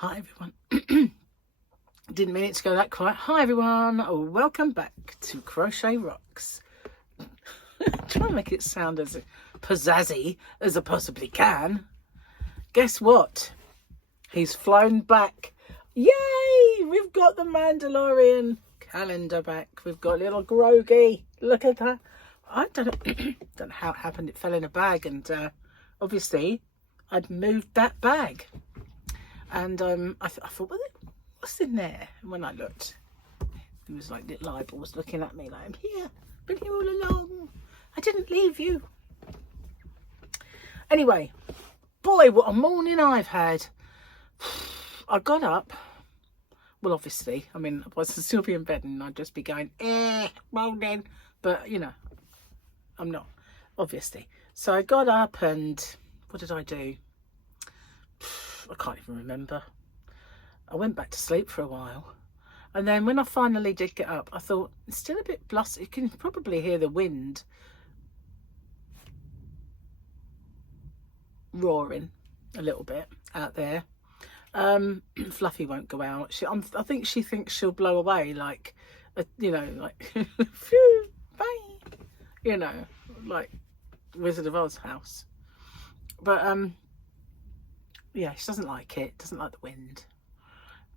Hi everyone. Didn't mean it to go that quiet. Hi everyone, welcome back to Crochet Rocks. Try and make it sound as pizzazzy as I possibly can. Guess what? He's flown back. Yay! We've got the Mandalorian calendar back. We've got little Grogi. Look at that. I don't know how it happened. It fell in a bag, and obviously I'd moved that bag. And I thought, what's in there? And when I looked, it was like little eyeballs looking at me like, I'm here, been here all along. I didn't leave you. Anyway, boy, what a morning I've had. I got up. Well, obviously, I mean, I was still be in bed and I'd just be going, morning. But, you know, I'm not, obviously. So I got up and what did I do? I can't even remember. I went back to sleep for a while. And then when I finally did get up, I thought, it's still a bit blustery. You can probably hear the wind roaring a little bit out there. Fluffy won't go out. I think she thinks she'll blow away like, you know, like, phew, bye. You know, like Wizard of Oz house. But, yeah, she doesn't like it. Doesn't like the wind.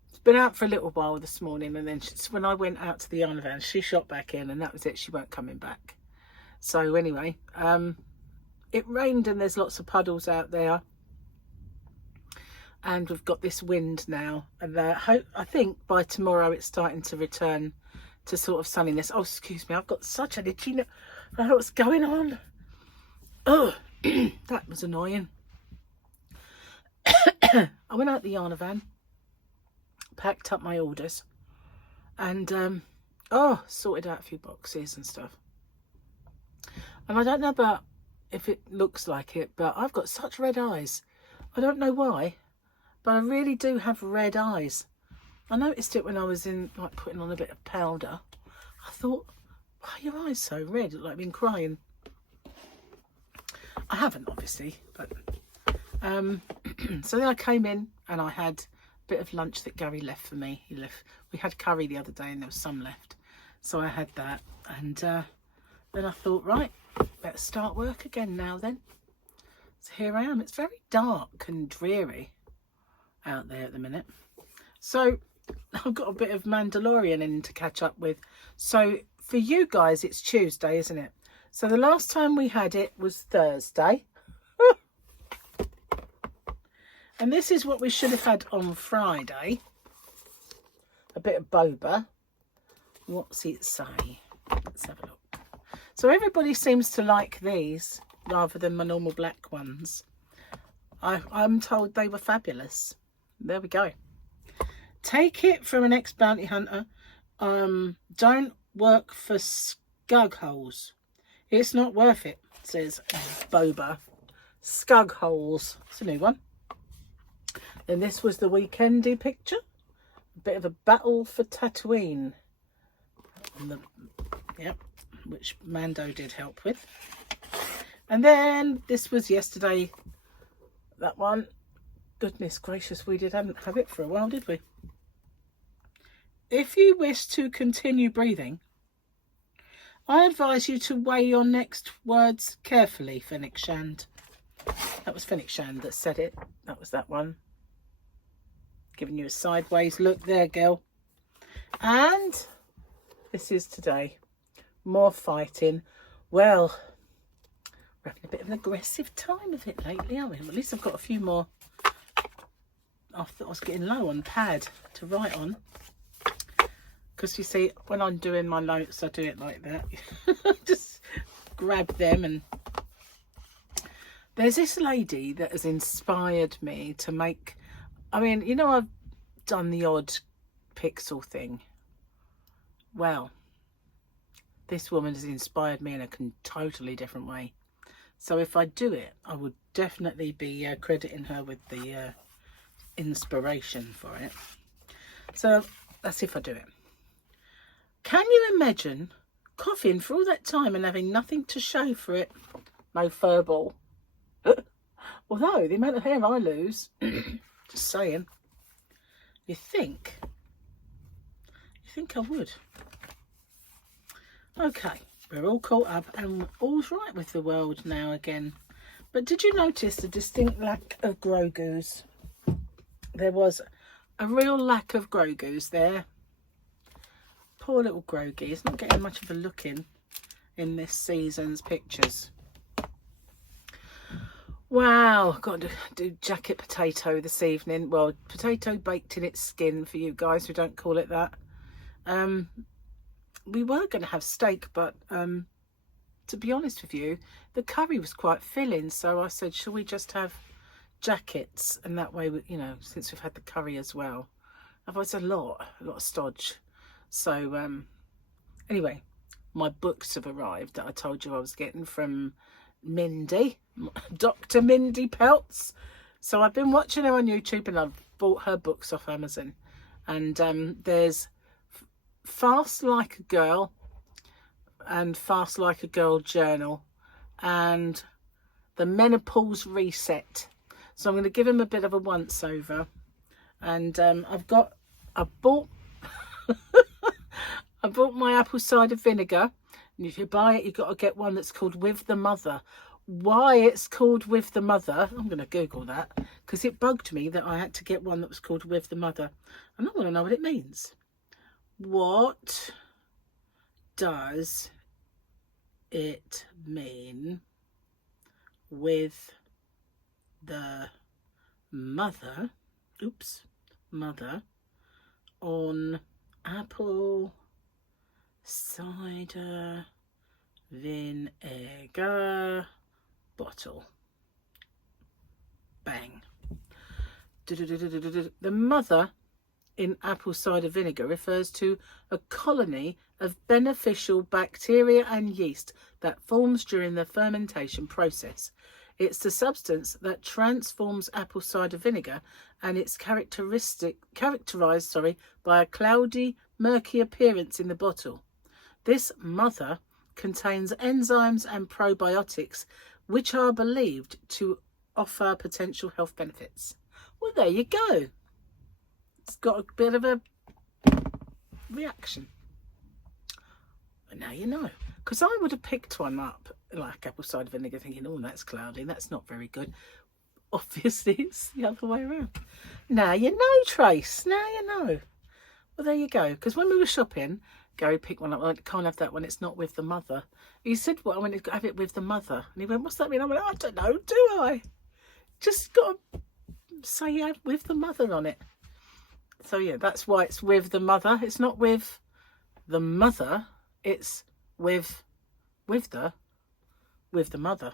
It's been out for a little while this morning, and then when I went out to the yarn van, she shot back in, and that was it. She weren't coming back. So anyway, it rained, and there's lots of puddles out there, and we've got this wind now. And I think by tomorrow it's starting to return to sort of sunniness. Oh, excuse me, I've got such an itchy nose. I don't know what's going on. Oh, that was annoying. I went out the yarn van, packed up my orders, and sorted out a few boxes and stuff. And I don't know about if it looks like it, but I've got such red eyes. I don't know why, but I really do have red eyes. I noticed it when I was like putting on a bit of powder. I thought, why are your eyes so red? Like I've been crying. I haven't, obviously, but so then I came in and I had a bit of lunch that Gary left for me. We had curry the other day and there was some left, so I had that. And then I thought, right, better start work again now then. So here I am. It's very dark and dreary out there at the minute, so I've got a bit of Mandalorian in to catch up with. So for you guys it's Tuesday, isn't it? So the last time we had it was Thursday. And this is what we should have had on Friday. A bit of boba. What's it say? Let's have a look. So everybody seems to like these rather than my normal black ones. I'm told they were fabulous. There we go. Take it from an ex-bounty hunter. Don't work for scug holes. It's not worth it, says Boba. Scug holes. It's a new one. And this was the weekendy picture. A bit of a battle for Tatooine. Yep, which Mando did help with. And then this was yesterday. That one. Goodness gracious, we didn't have it for a while, did we? If you wish to continue breathing, I advise you to weigh your next words carefully, Fennec Shand. That was Fennec Shand that said it. That was that one. Giving you a sideways look there, girl. And this is today. More fighting. Well, we're having a bit of an aggressive time of it lately, aren't we? At least I've got a few more. I thought I was getting low on pad to write on. Because you see, when I'm doing my notes, I do it like that. Just grab them. And there's this lady that has inspired me to make, I mean, you know, I've done the odd pixel thing. Well, this woman has inspired me in a totally different way. So if I do it, I would definitely be crediting her with the inspiration for it. So that's if I do it. Can you imagine coughing for all that time and having nothing to show for it? No furball. Although the amount of hair I lose, just saying. You think I would. Okay, we're all caught up and all's right with the world now again. But did you notice the distinct lack of grow goos? There was a real lack of grow goos there. Poor little Grogy. He's not getting much of a look in this season's pictures. Wow, got to do jacket potato this evening. Well, potato baked in its skin for you guys who don't call it that. We were going to have steak, but to be honest with you, the curry was quite filling. So I said, shall we just have jackets? And that way, you know, since we've had the curry as well. Otherwise, a lot of stodge. So anyway, my books have arrived that I told you I was getting from Mindy, Dr. Mindy Peltz. So I've been watching her on YouTube and I've bought her books off Amazon. And there's Fast Like a Girl and Fast Like a Girl Journal and the Menopause Reset. So I'm going to give him a bit of a once over. And I bought I bought my apple cider vinegar, and if you buy it, you've got to get one that's called With the Mother. Why it's called With the Mother, I'm going to Google that, because it bugged me that I had to get one that was called With the Mother. And I want to know what it means. What does it mean with the mother? Oops, mother on apple cider vinegar bottle. Bang. The mother in apple cider vinegar refers to a colony of beneficial bacteria and yeast that forms during the fermentation process. It's the substance that transforms apple cider vinegar, and it's characterized by a cloudy, murky appearance in the bottle. This mother contains enzymes and probiotics which are believed to offer potential health benefits. Well, there you go. It's got a bit of a reaction. But now you know. Because I would have picked one up, like apple cider vinegar, thinking, oh, that's cloudy, that's not very good. Obviously, it's the other way around. Now you know, Trace. Now you know. Well, there you go. Because when we were shopping, Gary picked one up. I went, can't have that one. It's not with the mother. He said, well, I went to have it with the mother. And he went, what's that mean? I went, I don't know, do I? Just got to say yeah, with the mother on it. So, yeah, that's why it's with the mother. It's not with the mother. It's with the mother.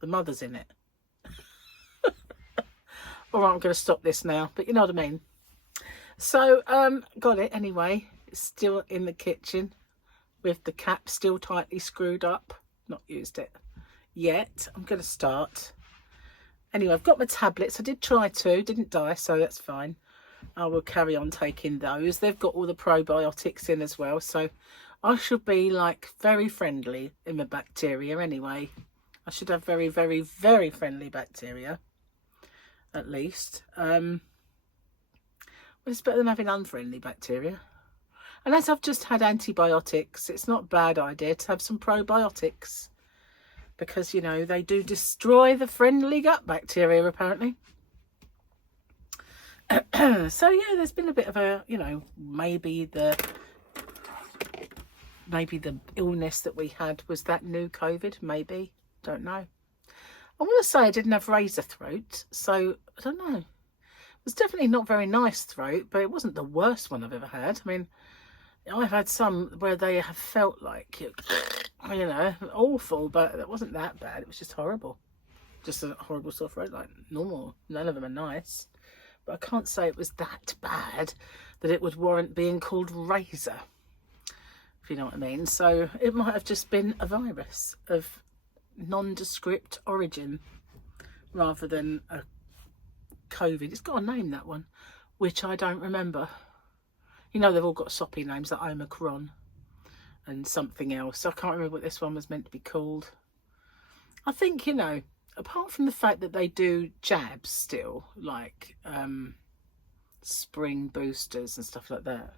The mother's in it. All right, I'm going to stop this now. But you know what I mean. So, got it anyway. It's still in the kitchen with the cap still tightly screwed up. Not used it yet. I'm going to start. Anyway, I've got my tablets. I did try two. Didn't die, so that's fine. I will carry on taking those. They've got all the probiotics in as well. So I should be like very friendly in the bacteria anyway. I should have very, very, very friendly bacteria. At least. Well, it's better than having unfriendly bacteria. And as I've just had antibiotics, it's not a bad idea to have some probiotics. Because, you know, they do destroy the friendly gut bacteria, apparently. So, yeah, there's been a bit of a, you know, maybe the illness that we had was that new COVID. Maybe. Don't know. I want to say I didn't have razor throat, so I don't know. It was definitely not very nice throat, but it wasn't the worst one I've ever had. I mean, I've had some where they have felt like, you know, awful, but it wasn't that bad. It was just horrible. Just a horrible sore throat, like normal. None of them are nice. But I can't say it was that bad that it would warrant being called razor, if you know what I mean. So it might have just been a virus of nondescript origin rather than a COVID. It's got a name, that one, which I don't remember. You know, they've all got soppy names like Omicron and something else. I can't remember what this one was meant to be called. I think, you know, apart from the fact that they do jabs still, like spring boosters and stuff like that.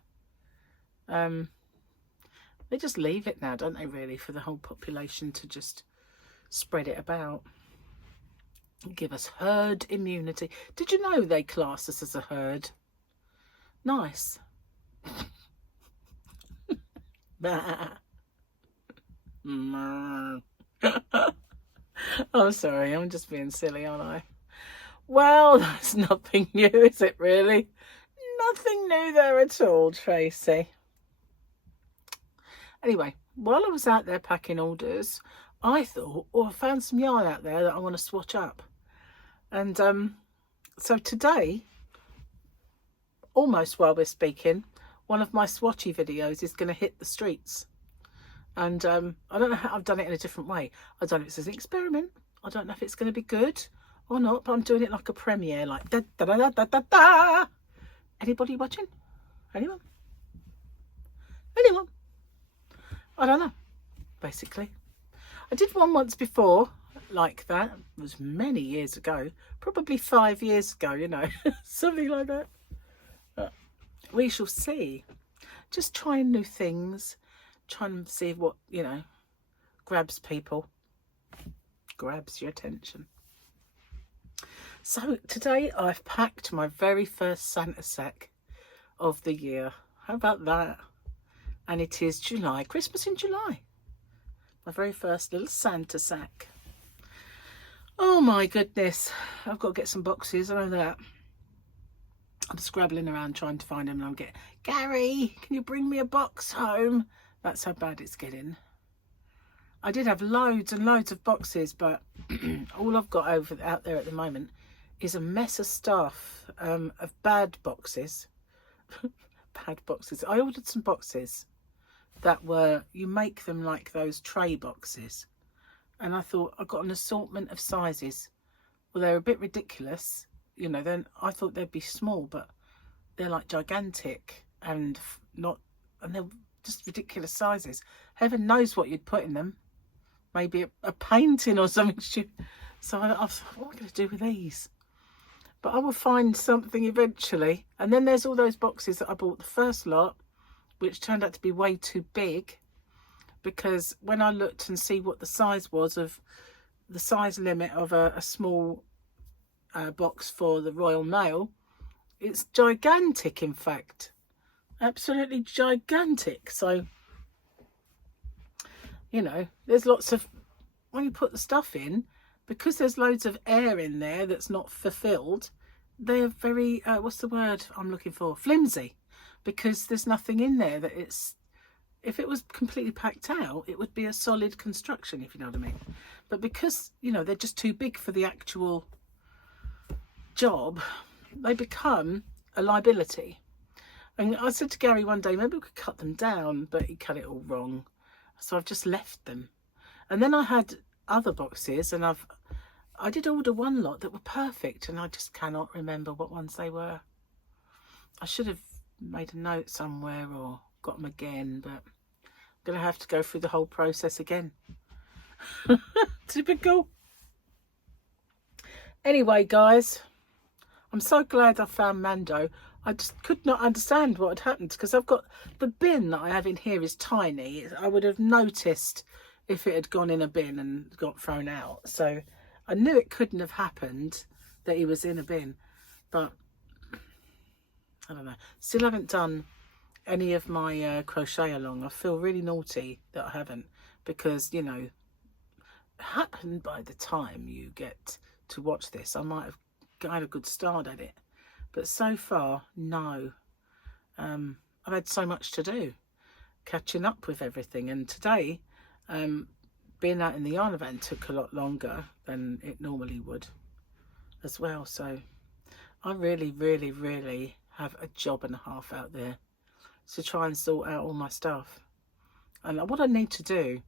They just leave it now, don't they, really, for the whole population to just spread it about. Give us herd immunity. Did you know they class us as a herd? Nice. Oh, sorry, I'm just being silly, aren't I? Well, that's nothing new, is it, really? Nothing new there at all, Tracy. Anyway, while I was out there packing orders, I thought, I found some yarn out there that I want to swatch up. And so today, almost while we're speaking, one of my swatchy videos is going to hit the streets. And I don't know how I've done it in a different way. I don't know if it's an experiment. I don't know if it's going to be good or not, but I'm doing it like a premiere, like da da da da da da. Anybody watching? Anyone? Anyone? I don't know, basically. I did one once before like that. It was many years ago, probably 5 years ago, you know, something like that. But we shall see. Just trying new things, trying to see what, you know, grabs people, grabs your attention. So today I've packed my very first Santa sack of the year. How about that? And it is July, Christmas in July. My very first little Santa sack. Oh my goodness. I've got to get some boxes, I know that. I'm scrabbling around trying to find them, and I'm getting, Gary, can you bring me a box home? That's how bad it's getting. I did have loads and loads of boxes, but all I've got out there at the moment is a mess of stuff, of bad boxes. Bad boxes. I ordered some boxes that were, you make them like those tray boxes, and I thought I got an assortment of sizes. Well, they're a bit ridiculous, you know. Then I thought they'd be small, but they're like gigantic and they're just ridiculous sizes. Heaven knows what you'd put in them. Maybe a painting or something. So I thought, what am I going to do with these? But I will find something eventually. And then there's all those boxes that I bought the first lot, which turned out to be way too big, because when I looked and see what the size was of the size limit of a small box for the Royal Mail, it's gigantic, in fact, absolutely gigantic. So, you know, there's lots of, when you put the stuff in, because there's loads of air in there that's not fulfilled, they're very what's the word I'm looking for, flimsy, because there's nothing in there that it's, if it was completely packed out, it would be a solid construction, if you know what I mean. But because, you know, they're just too big for the actual job, they become a liability. And I said to Gary one day, maybe we could cut them down, but he cut it all wrong. So I've just left them. And then I had other boxes, and I did order one lot that were perfect, and I just cannot remember what ones they were. I should have made a note somewhere or got them again, but I'm going to have to go through the whole process again. Typical. Anyway, guys, I'm so glad I found Mando. I just could not understand what had happened, because I've got the bin that I have in here is tiny. I would have noticed if it had gone in a bin and got thrown out. So I knew it couldn't have happened that he was in a bin, but I don't know. Still haven't done any of my crochet along. I feel really naughty that I haven't, because, you know, happened by the time you get to watch this, I might have got a good start at it. But so far, no. I've had so much to do, catching up with everything. And today, being out in the yarn event took a lot longer than it normally would as well. So I really, really, really have a job and a half out there to try and sort out all my stuff. And what I need to do,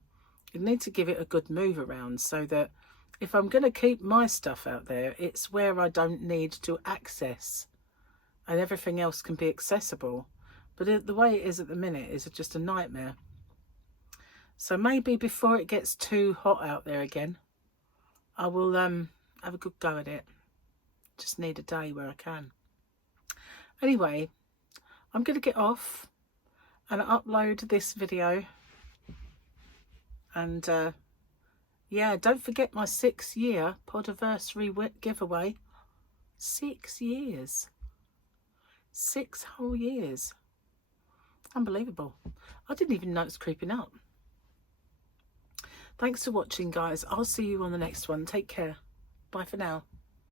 I need to give it a good move around, so that if I'm going to keep my stuff out there, it's where I don't need to access, and everything else can be accessible. But the way it is at the minute is just a nightmare. So maybe before it gets too hot out there again, I will have a good go at it. Just need a day where I can. Anyway, I'm going to get off and upload this video. And yeah, don't forget my 6-year Podaversary giveaway. 6 years. 6 whole years. Unbelievable. I didn't even know it's creeping up. Thanks for watching, guys. I'll see you on the next one. Take care. Bye for now.